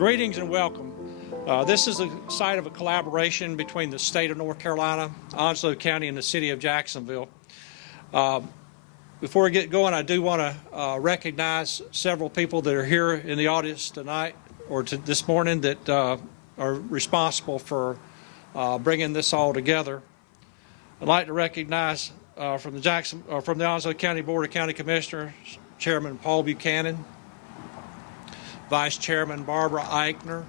Greetings and welcome. This is the site of a collaboration between the state of North Carolina, Onslow County, and the city of Jacksonville. Before we get going, I do want to recognize several people that are here in the audience tonight or this morning that are responsible for bringing this all together. I'd like to recognize from the Onslow County Board of County Commissioners, Chairman Paul Buchanan, Vice Chairman Barbara Eichner,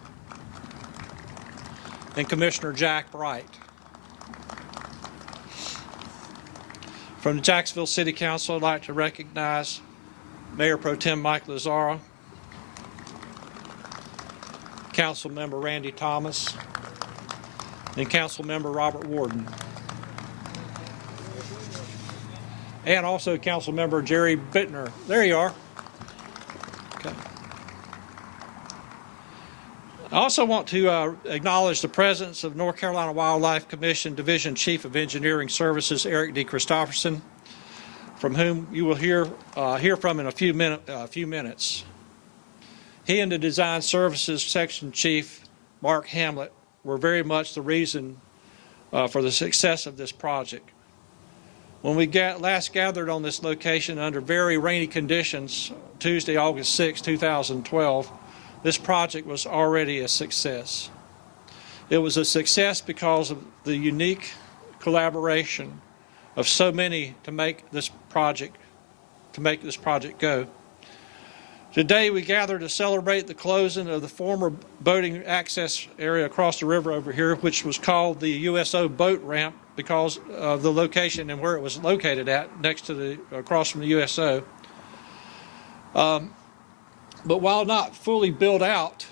and Commissioner Jack Bright. From the Jacksonville City Council, I'd like to recognize Mayor Pro Tem Mike Lazara, Council Member Randy Thomas, and Council Member Robert Warden. And also Council Member Jerry Bittner. There you are. Okay. I also want to acknowledge the presence of North Carolina Wildlife Commission Division Chief of Engineering Services, Eric D. Christopherson, from whom you will hear from in a few minutes. He and the Design Services Section Chief, Mark Hamlet, were very much the reason for the success of this project. When we last gathered on this location under very rainy conditions, Tuesday, August 6, 2012, this project was already a success. It was a success because of the unique collaboration of so many to make this project go. Today we gather to celebrate the closing of the former boating access area across the river over here, which was called the USO boat ramp because of the location and where it was located at, across from the USO. But while not fully built out,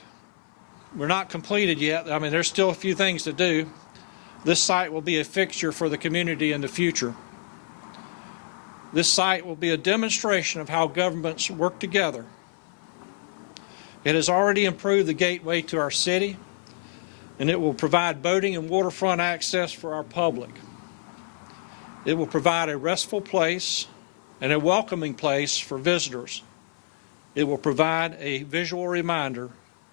we're not completed yet. I mean, there's still a few things to do. This site will be a fixture for the community in the future. This site will be a demonstration of how governments work together. It has already improved the gateway to our city, and it will provide boating and waterfront access for our public. It will provide a restful place and a welcoming place for visitors. It will provide a visual reminder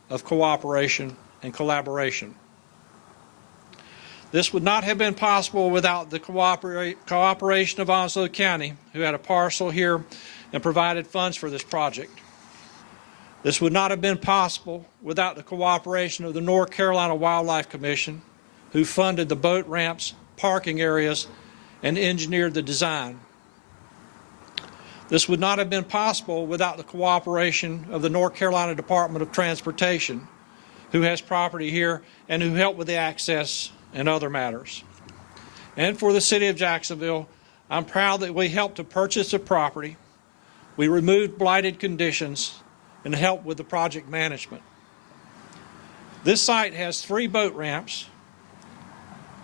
of cooperation and collaboration. This would not have been possible without the cooperation of Onslow County, who had a parcel here and provided funds for this project. This would not have been possible without the cooperation of the North Carolina Wildlife Commission, who funded the boat ramps, parking areas, and engineered the design. This would not have been possible without the cooperation of the North Carolina Department of Transportation, who has property here and who helped with the access and other matters. And for the city of Jacksonville, I'm proud that we helped to purchase the property, we removed blighted conditions, and helped with the project management. This site has 3 boat ramps,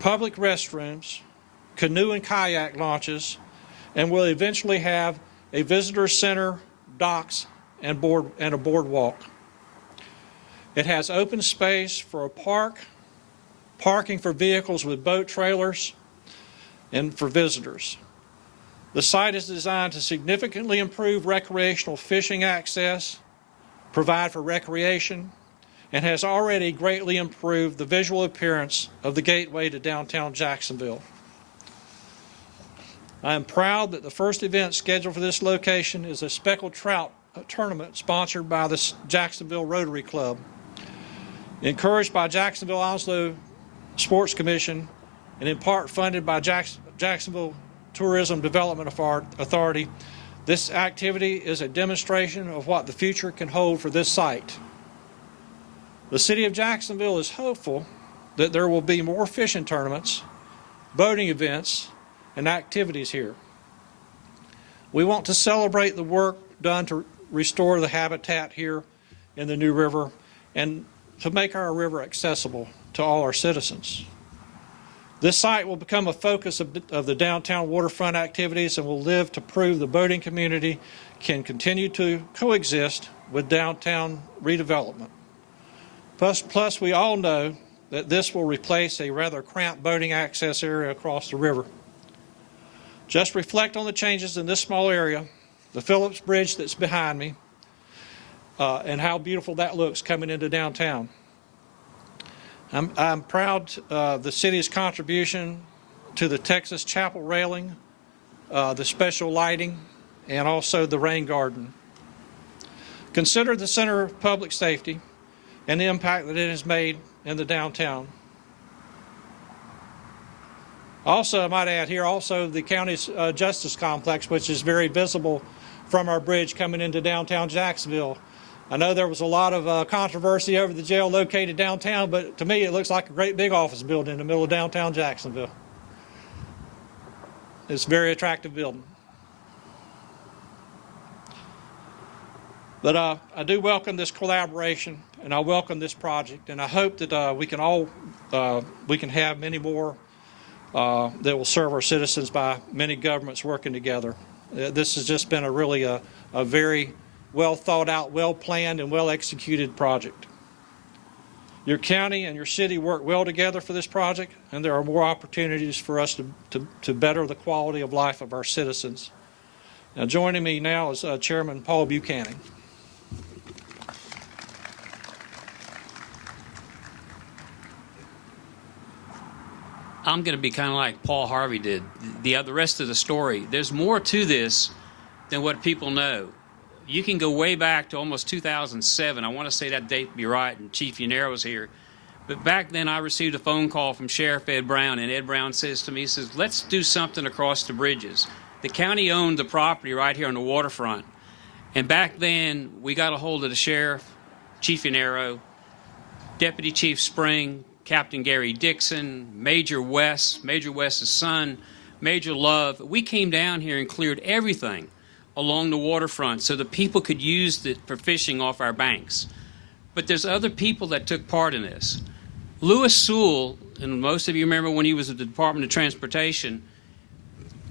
public restrooms, canoe and kayak launches, and will eventually have a visitor center, docks, and a boardwalk. It has open space for a park, parking for vehicles with boat trailers, and for visitors. The site is designed to significantly improve recreational fishing access, provide for recreation, and has already greatly improved the visual appearance of the gateway to downtown Jacksonville. I am proud that the first event scheduled for this location is a speckled trout tournament sponsored by the Jacksonville Rotary Club. Encouraged by Jacksonville Onslow Sports Commission and in part funded by Jacksonville Tourism Development Authority, this activity is a demonstration of what the future can hold for this site. The city of Jacksonville is hopeful that there will be more fishing tournaments, boating events, and activities here. We want to celebrate the work done to restore the habitat here in the New River and to make our river accessible to all our citizens. This site will become a focus of the downtown waterfront activities and will live to prove the boating community can continue to coexist with downtown redevelopment. Plus, we all know that this will replace a rather cramped boating access area across the river. Just reflect on the changes in this small area, the Phillips Bridge that's behind me, and how beautiful that looks coming into downtown. I'm proud of the city's contribution to the Texas Chapel railing, the special lighting, and also the rain garden. Consider the Center of Public Safety and the impact that it has made in the downtown. Also, I might add here, also the county's Justice Complex, which is very visible from our bridge coming into downtown Jacksonville. I know there was a lot of controversy over the jail located downtown, but to me it looks like a great big office building in the middle of downtown Jacksonville. It's a very attractive building. But I do welcome this collaboration, and I welcome this project, and I hope that we can have many more that will serve our citizens by many governments working together. This has just been a very well thought out, well planned, and well executed project. Your county and your city work well together for this project, and there are more opportunities for us to better the quality of life of our citizens. Now, joining me now is Chairman Paul Buchanan. I'm going to be kind of like Paul Harvey did, the rest of the story. There's more to this than what people know. You can go way back to almost 2007. I want to say that date to be right, and Chief Yanero was here. But back then I received a phone call from Sheriff Ed Brown, and Ed Brown says to me, he says, let's do something across the bridges. The county owned the property right here on the waterfront. And back then we got a hold of the sheriff, Chief Yanero, Deputy Chief Spring, Captain Gary Dixon, Major West's son, Major Love. We came down here and cleared everything along the waterfront so the people could use it for fishing off our banks. But there's other people that took part in this. Louis Sewell, and most of you remember when he was at the Department of Transportation,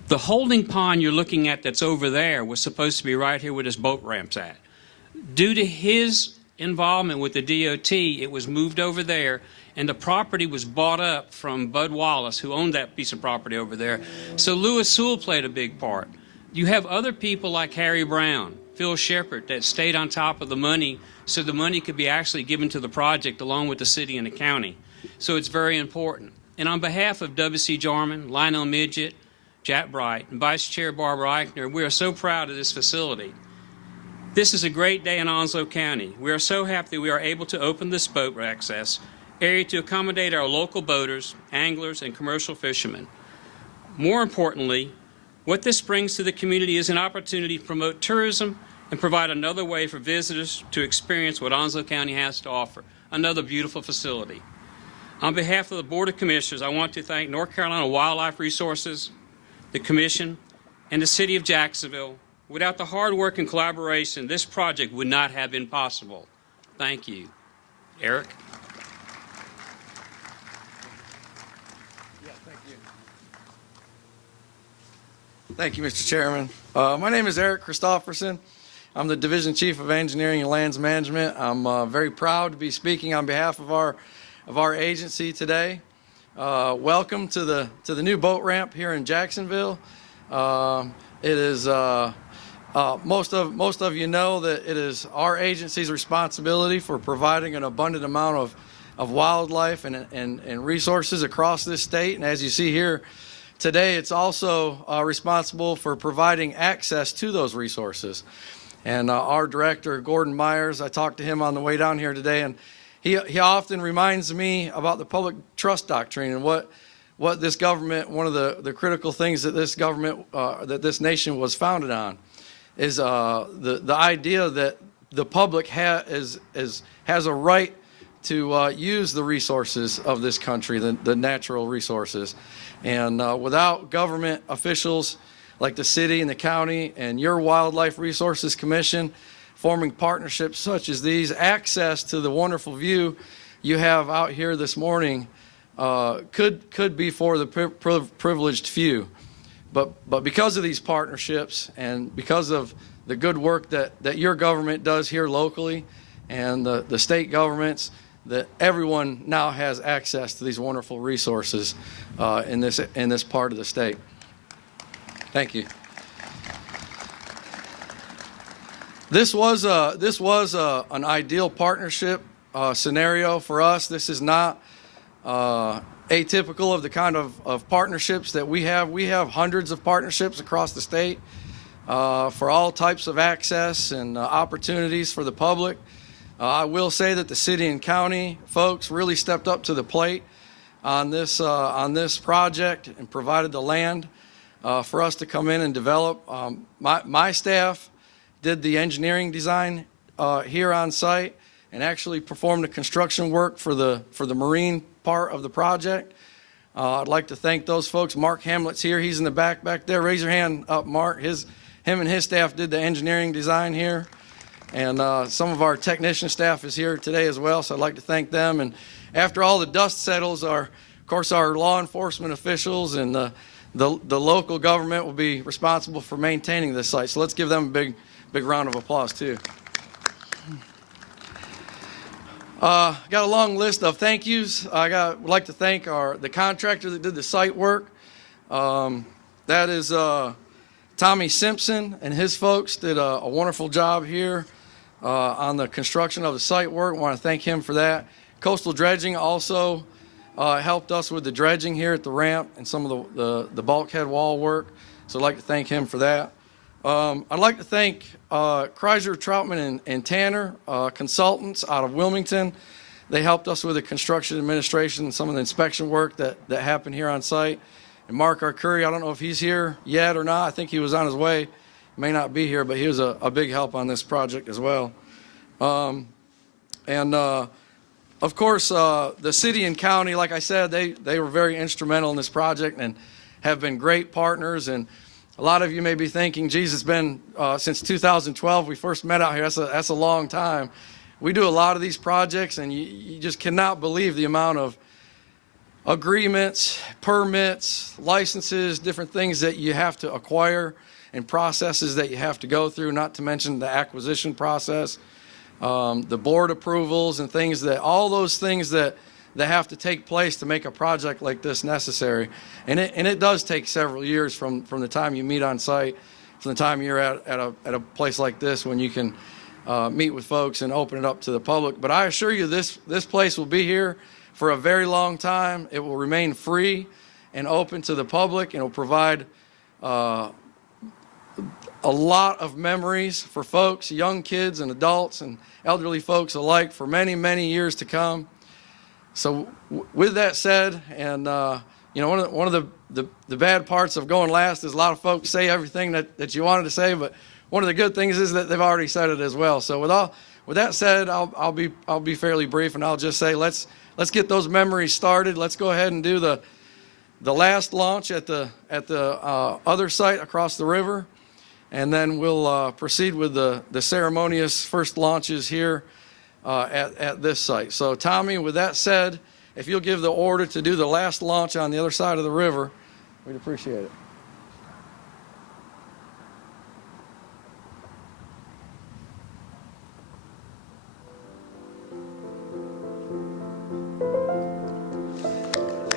the holding pond you're looking at that's over there was supposed to be right here where this boat ramp's at. Due to his involvement with the DOT, it was moved over there, and the property was bought up from Bud Wallace, who owned that piece of property over there. So Louis Sewell played a big part. You have other people like Harry Brown, Phil Shepard, that stayed on top of the money so the money could be actually given to the project along with the city and the county. So it's very important. And on behalf of W.C. Jarman, Lionel Midget, Jack Bright, and Vice Chair Barbara Eichner, we are so proud of this facility. This is a great day in Onslow County. We are so happy that we are able to open this boat access area to accommodate our local boaters, anglers, and commercial fishermen. More importantly, what this brings to the community is an opportunity to promote tourism and provide another way for visitors to experience what Onslow County has to offer, another beautiful facility. On behalf of the Board of Commissioners, I want to thank North Carolina Wildlife Resources, the Commission, and the City of Jacksonville. Without the hard work and collaboration, this project would not have been possible. Thank you. Eric? Thank you, Mr. Chairman. My name is Eric Christofferson. I'm the Division Chief of Engineering and Lands Management. I'm very proud to be speaking on behalf of our agency today. Welcome to the new boat ramp here in Jacksonville. It is most of you know that it is our agency's responsibility for providing an abundant amount of wildlife and resources across this state. And as you see here today, it's also responsible for providing access to those resources. And our director, Gordon Myers, I talked to him on the way down here today, and he often reminds me about the public trust doctrine and what this government, one of the critical things that this government, that this nation was founded on, is the idea that the public has a right to use the resources of this country, the natural resources. And without government officials like the city and the county and your Wildlife Resources Commission forming partnerships such as these, access to the wonderful view you have out here this morning could be for the privileged few. But because of these partnerships and because of the good work that your government does here locally and the state governments, that everyone now has access to these wonderful resources in this part of the state. Thank you. This was an ideal partnership scenario for us. This is not atypical of the kind of partnerships that we have. We have hundreds of partnerships across the state for all types of access and opportunities for the public. I will say that the city and county folks really stepped up to the plate on this project and provided the land for us to come in and develop. My staff did the engineering design here on site and actually performed the construction work for the marine part of the project. I'd like to thank those folks. Mark Hamlet's here. He's in the back there. Raise your hand up, Mark. Him and his staff did the engineering design here. And some of our technician staff is here today as well, so I'd like to thank them. And after all the dust settles, of course, our law enforcement officials and the local government will be responsible for maintaining this site. So let's give them a big round of applause, too. Got a long list of thank yous. Would like to thank the contractor that did the site work. That is Tommy Simpson and his folks did a wonderful job here on the construction of the site work. I want to thank him for that. Coastal Dredging also helped us with the dredging here at the ramp and some of the bulkhead wall work. So I'd like to thank him for that. I'd like to thank Kreiser, Troutman, and Tanner, consultants out of Wilmington. They helped us with the construction administration and some of the inspection work that happened here on site. And Mark Arcuri, I don't know if he's here yet or not. I think he was on his way. He may not be here, but he was a big help on this project as well. Of course, the city and county, like I said, they were very instrumental in this project and have been great partners. And a lot of you may be thinking, geez, it's been since 2012 we first met out here. That's a long time. We do a lot of these projects, and you just cannot believe the amount of agreements, permits, licenses, different things that you have to acquire and processes that you have to go through, not to mention the acquisition process, the board approvals and all those things that have to take place to make a project like this necessary. And it does take several years from the time you meet on site, from the time you're at a place like this when you can meet with folks and open it up to the public. But I assure you this place will be here for a very long time. It will remain free and open to the public, and it will provide a lot of memories for folks, young kids and adults and elderly folks alike for many, many years to come. So with that said, and one of the bad parts of going last is a lot of folks say everything that you wanted to say, but one of the good things is that they've already said it as well. So with that said, I'll be fairly brief, and I'll just say let's get those memories started. Let's go ahead and do the last launch at the other site across the river, and then we'll proceed with the ceremonious first launches here at this site. So Tommy, with that said, if you'll give the order to do the last launch on the other side of the river, we'd appreciate it.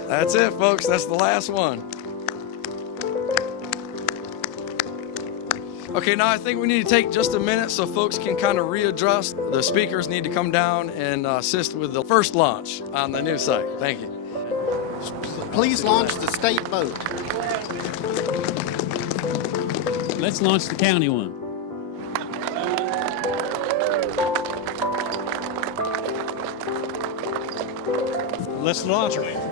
That's it, folks. That's the last one. Okay, now I think we need to take just a minute so folks can kind of readjust. The speakers need to come down and assist with the first launch on the new site. Thank you. Please launch the state boat. Let's launch the county one. Let's launch her.